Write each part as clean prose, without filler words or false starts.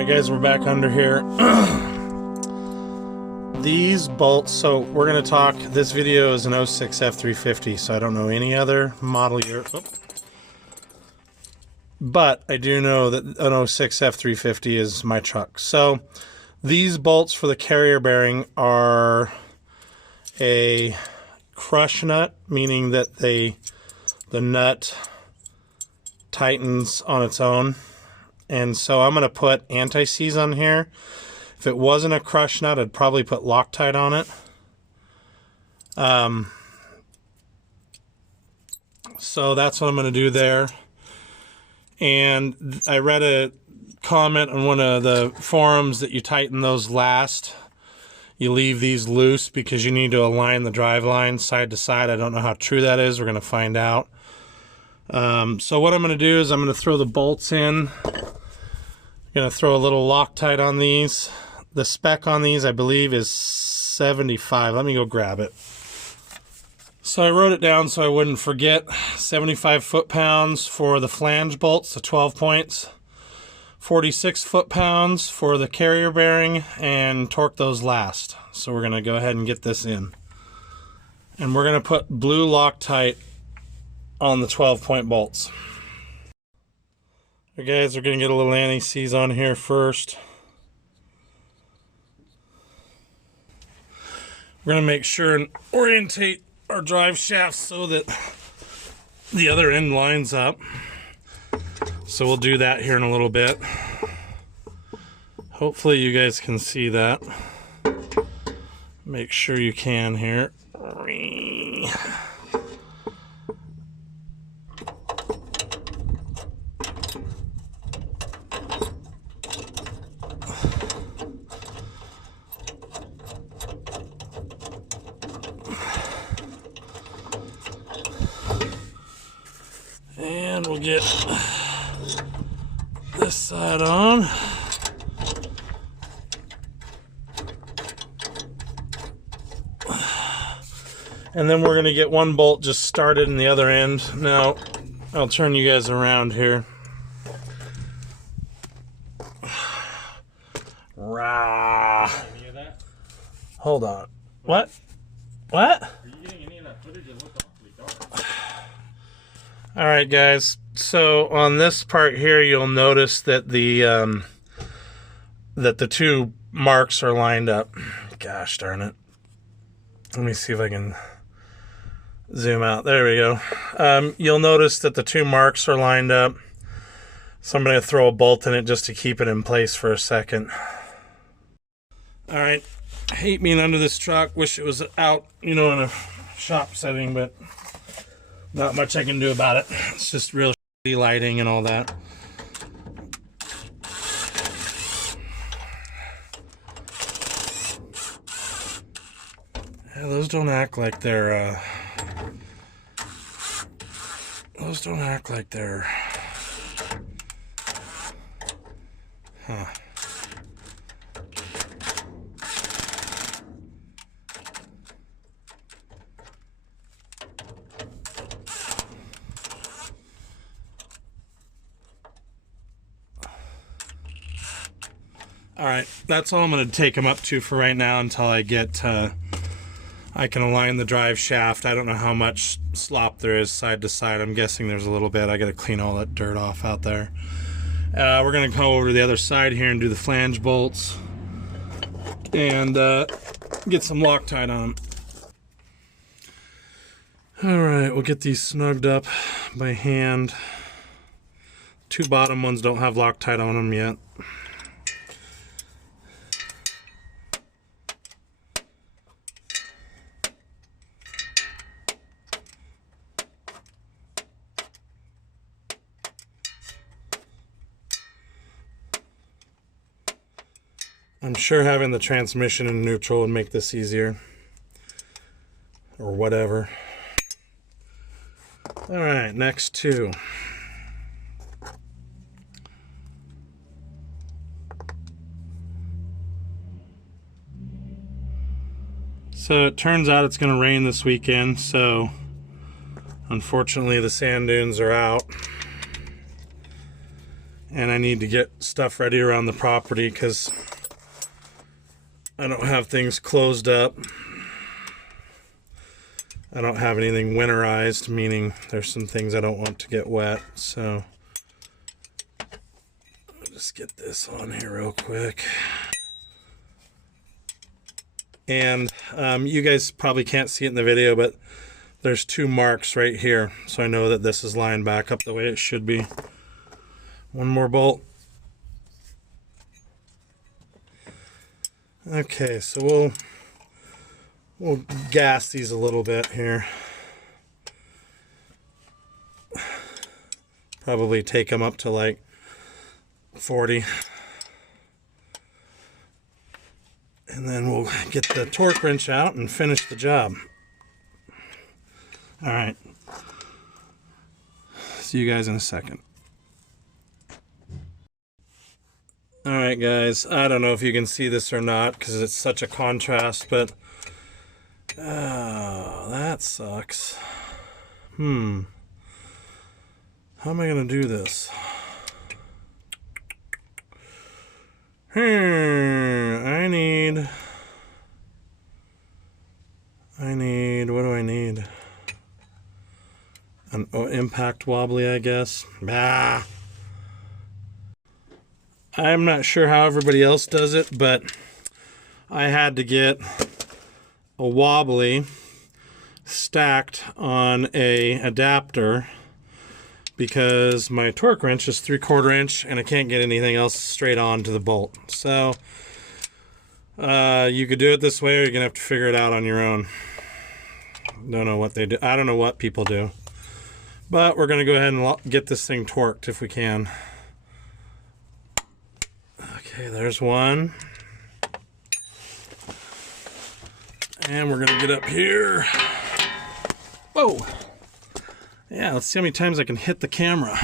Alright guys, we're back under here. These bolts, so we're going to talk, this video is an 06 F350, so I don't know any other model year. Oh. But I do know that an 06 F350 is my truck. So these bolts for the carrier bearing are a crush nut, meaning that the nut tightens on its own. And so I'm going to put anti-seize on here. If it wasn't a crush nut, I'd probably put Loctite on it. So that's what I'm going to do there. And I read a comment on one of the forums that you tighten those last. You leave these loose because you need to align the drive line side to side. I don't know how true that is. We're going to find out. So what I'm going to do is I'm going to throw the bolts in. I'm going to throw a little Loctite on these. The spec on these, I believe, is 75. Let me go grab it. So I wrote it down so I wouldn't forget. 75 foot-pounds for the flange bolts, the 12 points. 46 foot-pounds for the carrier bearing, and torque those last. So we're going to go ahead and get this in. And we're going to put blue Loctite on the 12-point bolts. Okay, guys, we're going to get a little anti-seize on here first. We're going to make sure and orientate our drive shafts so that the other end lines up. So we'll do that here in a little bit. Hopefully you guys can see that. Make sure you can here. And we'll get this side on. And then we're going to get one bolt just started in the other end. Now, I'll turn you guys around here. Rah. Hold on. What? What? Are you getting any of that footage? It looked awfully dark. Alright guys, so on this part here you'll notice that the two marks are lined up. Gosh darn it. Let me see if I can zoom out. There we go. You'll notice that the two marks are lined up. So I'm going to throw a bolt in it just to keep it in place for a second. Alright, I hate being under this truck. Wish it was out, you know, in a shop setting, but not much I can do about it. It's just real shitty lighting and all that. Yeah, those don't act like they're, huh. Alright, that's all I'm going to take them up to for right now until I get, I can align the drive shaft. I don't know how much slop there is side to side. I'm guessing there's a little bit. I got to clean all that dirt off out there. We're going to come over to the other side here and do the flange bolts and get some Loctite on them. Alright, we'll get these snugged up by hand. Two bottom ones don't have Loctite on them yet. I'm sure having the transmission in neutral would make this easier. Or whatever. Alright, next two. So it turns out it's going to rain this weekend, so unfortunately the sand dunes are out. and I need to get stuff ready around the property because I don't have things closed up. I don't have anything winterized, meaning there's some things I don't want to get wet. So I'll just get this on here real quick. And you guys probably can't see it in the video, but there's 2 marks right here. So I know that this is lined back up the way it should be. One more bolt. Okay, so we'll gas these a little bit here. Probably take them up to like 40. And then we'll get the torque wrench out and finish the job. All right. See you guys in a second. All right, guys. I don't know if you can see this or not because it's such a contrast, but oh, that sucks. How am I going to do this? I need, what do I need? An impact wobbly, I guess. I'm not sure how everybody else does it, but I had to get a wobbly stacked on a adapter because my torque wrench is 3/4 inch and I can't get anything else straight on to the bolt. So you could do it this way, or you're gonna have to figure it out on your own. Don't know what they do. I don't know what people do, but we're gonna go ahead and get this thing torqued if we can. Okay, there's one. And we're gonna get up here. Whoa! Yeah, let's see how many times I can hit the camera.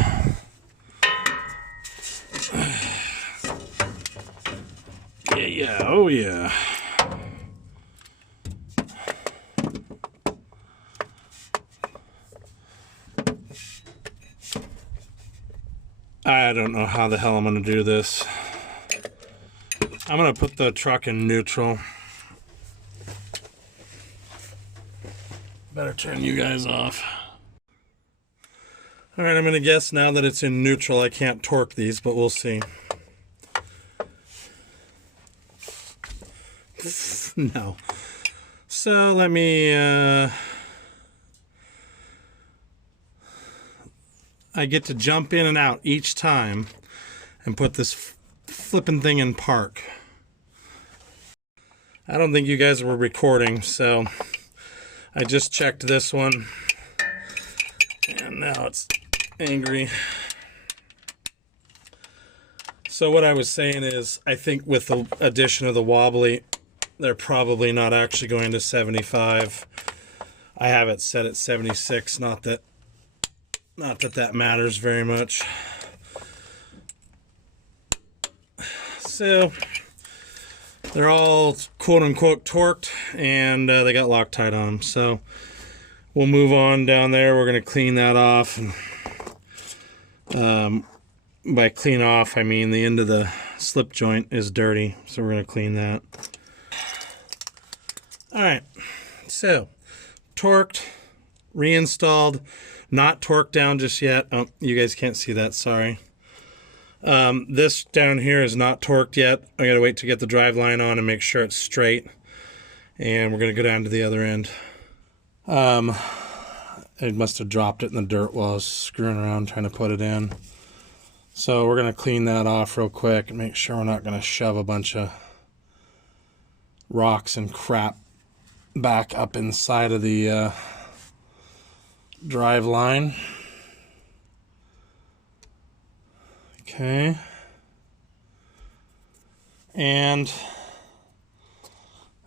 Yeah, oh yeah. I don't know how the hell I'm gonna do this. I'm gonna put the truck in neutral. Better turn you guys off. All right, I'm gonna guess now that it's in neutral, I can't torque these, but we'll see. No. So let me, I get to jump in and out each time and put this flipping thing in park. I don't think you guys were recording, so I just checked this one and now it's angry. So what I was saying is, I think with the addition of the wobbly, they're probably not actually going to 75. I have it set at 76, not that that matters very much. So they're all quote-unquote torqued, and they got Loctite on them. So we'll move on down there. We're going to clean that off. And, by clean off, I mean the end of the slip joint is dirty, so we're going to clean that. All right, so torqued, reinstalled, not torqued down just yet. Oh, you guys can't see that, sorry. This down here is not torqued yet. I gotta wait to get the drive line on and make sure it's straight. And we're gonna go down to the other end. I must have dropped it in the dirt while I was screwing around trying to put it in. So we're gonna clean that off real quick and make sure we're not gonna shove a bunch of rocks and crap back up inside of the drive line. Okay. And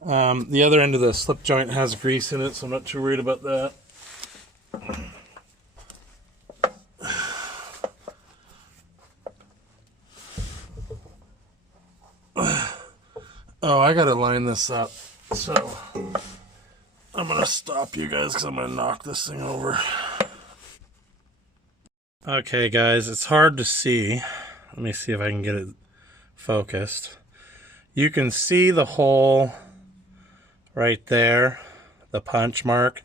the other end of the slip joint has grease in it, so I'm not too worried about that. Oh, I gotta line this up, so I'm gonna stop you guys because I'm gonna knock this thing over. Okay guys, it's hard to see, Let me see if I can get it focused. You can see the hole right there, the punch mark.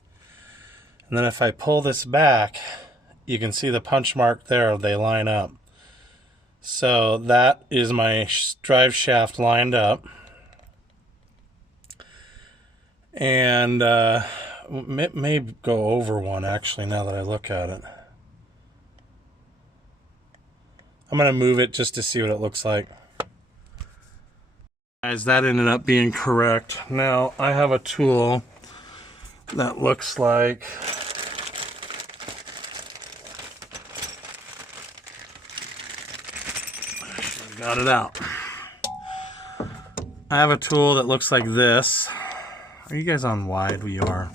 And then if I pull this back, you can see the punch mark there, they line up. So that is my drive shaft lined up. And it may go over one actually now that I look at it. I'm going to move it just to see what it looks like. Guys, that ended up being correct. Now I have a tool that looks like I got it out. I have a tool that looks like this. Are you guys on wide? We are.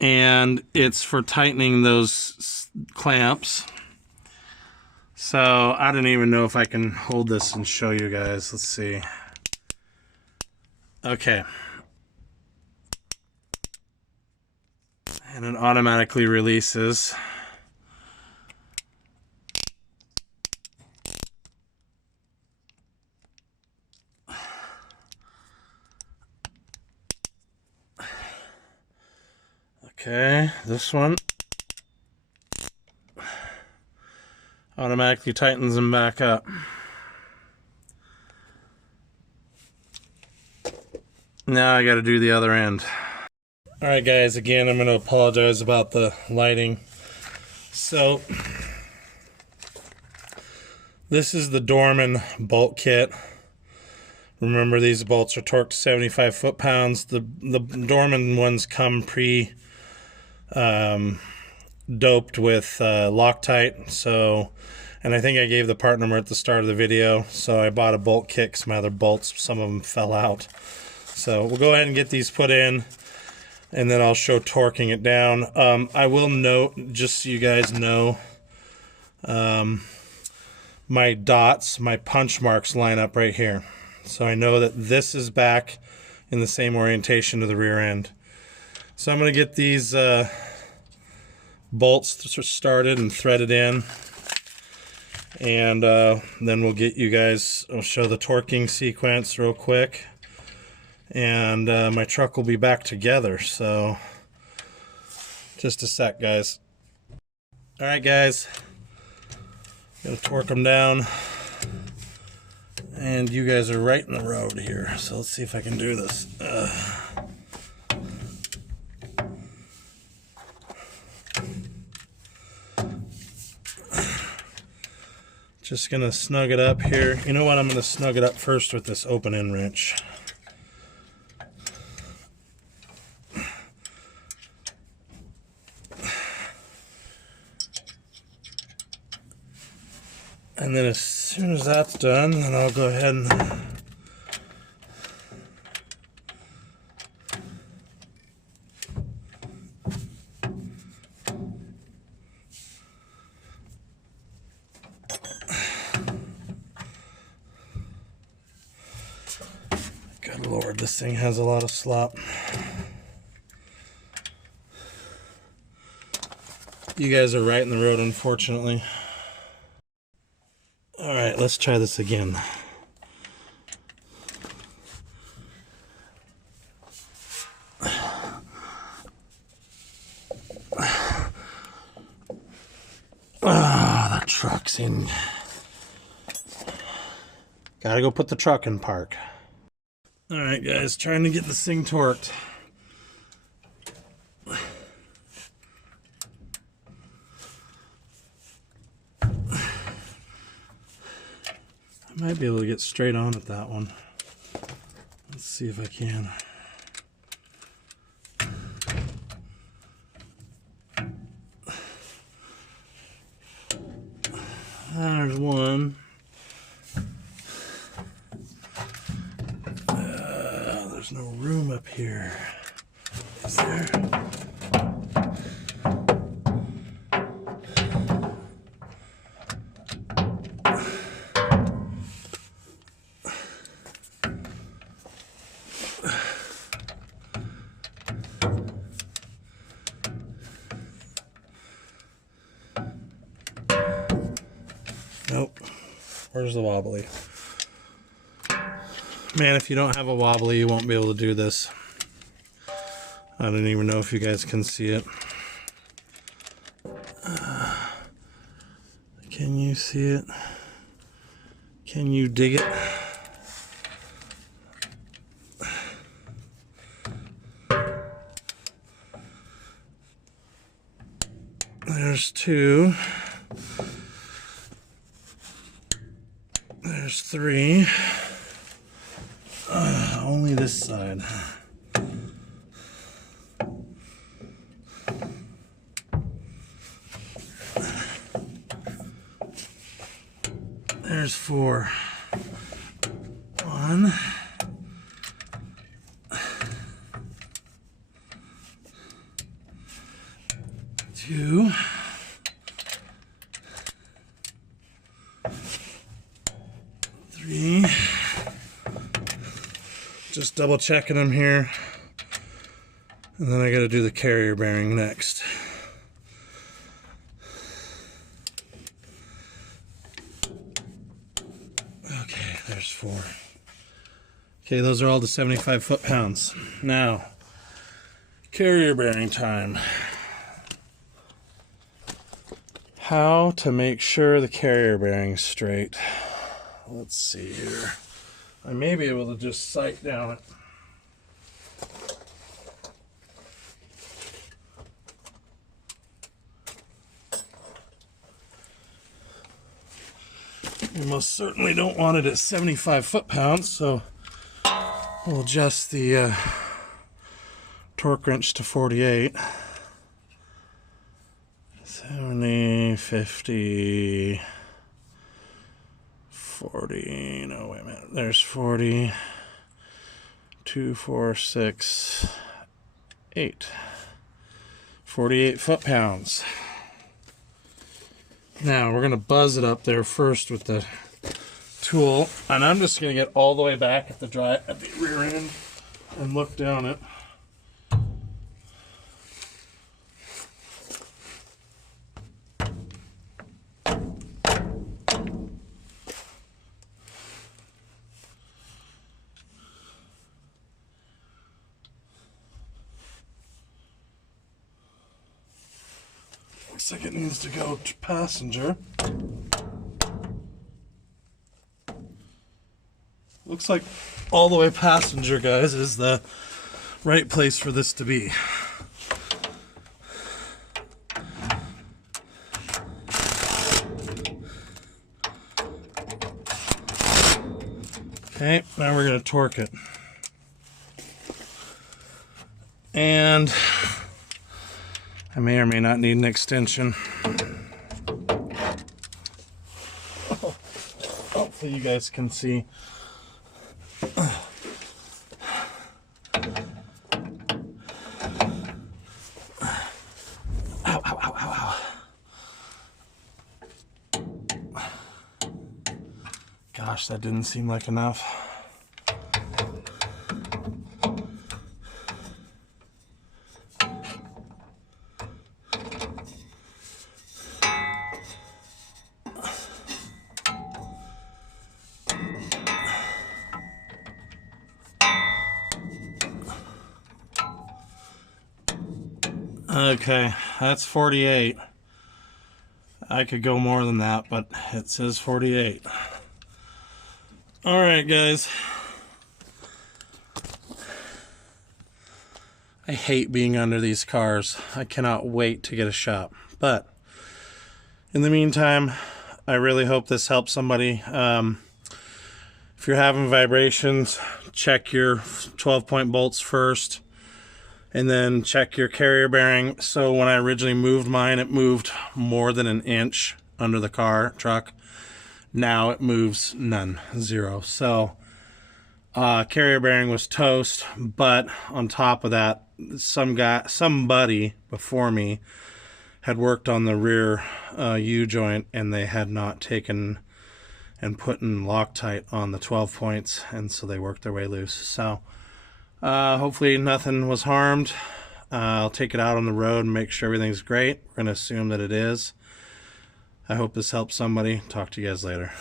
And it's for tightening those clamps. So I don't even know if I can hold this and show you guys. Let's see. Okay. And it automatically releases. Okay, this one automatically tightens them back up. Now I got to do the other end. All right, guys, again, I'm going to apologize about the lighting. So this is the Dorman bolt kit. Remember, these bolts are torqued to 75 foot-pounds. The Dorman ones come doped with Loctite. So, and I think I gave the part number at the start of the video. So I bought a bolt kit because my other bolts, some of them fell out. So we'll go ahead and get these put in, and then I'll show torquing it down. I will note, just so you guys know, my dots, my punch marks line up right here. So I know that this is back in the same orientation to the rear end. So I'm going to get these bolts started and threaded in, and then we'll get you guys, I'll show the torquing sequence real quick, and my truck will be back together. So just a sec, guys. All right, guys, gonna torque them down, and you guys are right in the road here, so let's see if I can do this. Just gonna snug it up here. You know what? I'm gonna snug it up first with this open end wrench. And then as soon as that's done, then I'll go ahead and good Lord, this thing has a lot of slop. You guys are right in the road, unfortunately. All right, let's try this again. Ah, the truck's in. Gotta go put the truck in park. All right, guys, trying to get this thing torqued. I might be able to get straight on at that one. Let's see if I can. There's one. There's no room up here. Is there? Nope, Where's the wobbly? Man, if you don't have a wobbly, you won't be able to do this. I don't even know if you guys can see it. Can you see it? Can you dig it? There's two. There's three. Only this side. There's four. One. Two. Three. Just double checking them here. And then I got to do the carrier bearing next. Okay, there's four. Okay, those are all the 75 foot-pounds. Now, carrier bearing time. How to make sure the carrier bearing's straight. Let's see here. I may be able to just sight down it. You most certainly don't want it at 75 foot-pounds, so we'll adjust the torque wrench to 48. 70, 50, 40, no, wait a minute, there's 40, 2, 4, 6, 8, 48 foot-pounds. Now we're going to buzz it up there first with the tool, and I'm just going to get all the way back at the rear end and look down it. Looks like it needs to go to passenger. Looks like all the way passenger, guys, is the right place for this to be. Okay, now we're going to torque it. And I may or may not need an extension. Hopefully you guys can see. Ow, ow, ow, ow, ow. Gosh, that didn't seem like enough. Okay, that's 48. I could go more than that, but it says 48. Alright, guys. I hate being under these cars. I cannot wait to get a shop. But in the meantime, I really hope this helps somebody. If you're having vibrations, check your 12-point bolts first. And then check your carrier bearing. So when I originally moved mine, it moved more than an inch under the truck. Now it moves none, 0. So carrier bearing was toast, but on top of that, somebody before me had worked on the rear U-joint, and they had not taken and put in Loctite on the 12 points, and so they worked their way loose. So hopefully nothing was harmed. I'll take it out on the road and make sure everything's great. We're going to assume that it is. I hope this helps somebody. Talk to you guys later.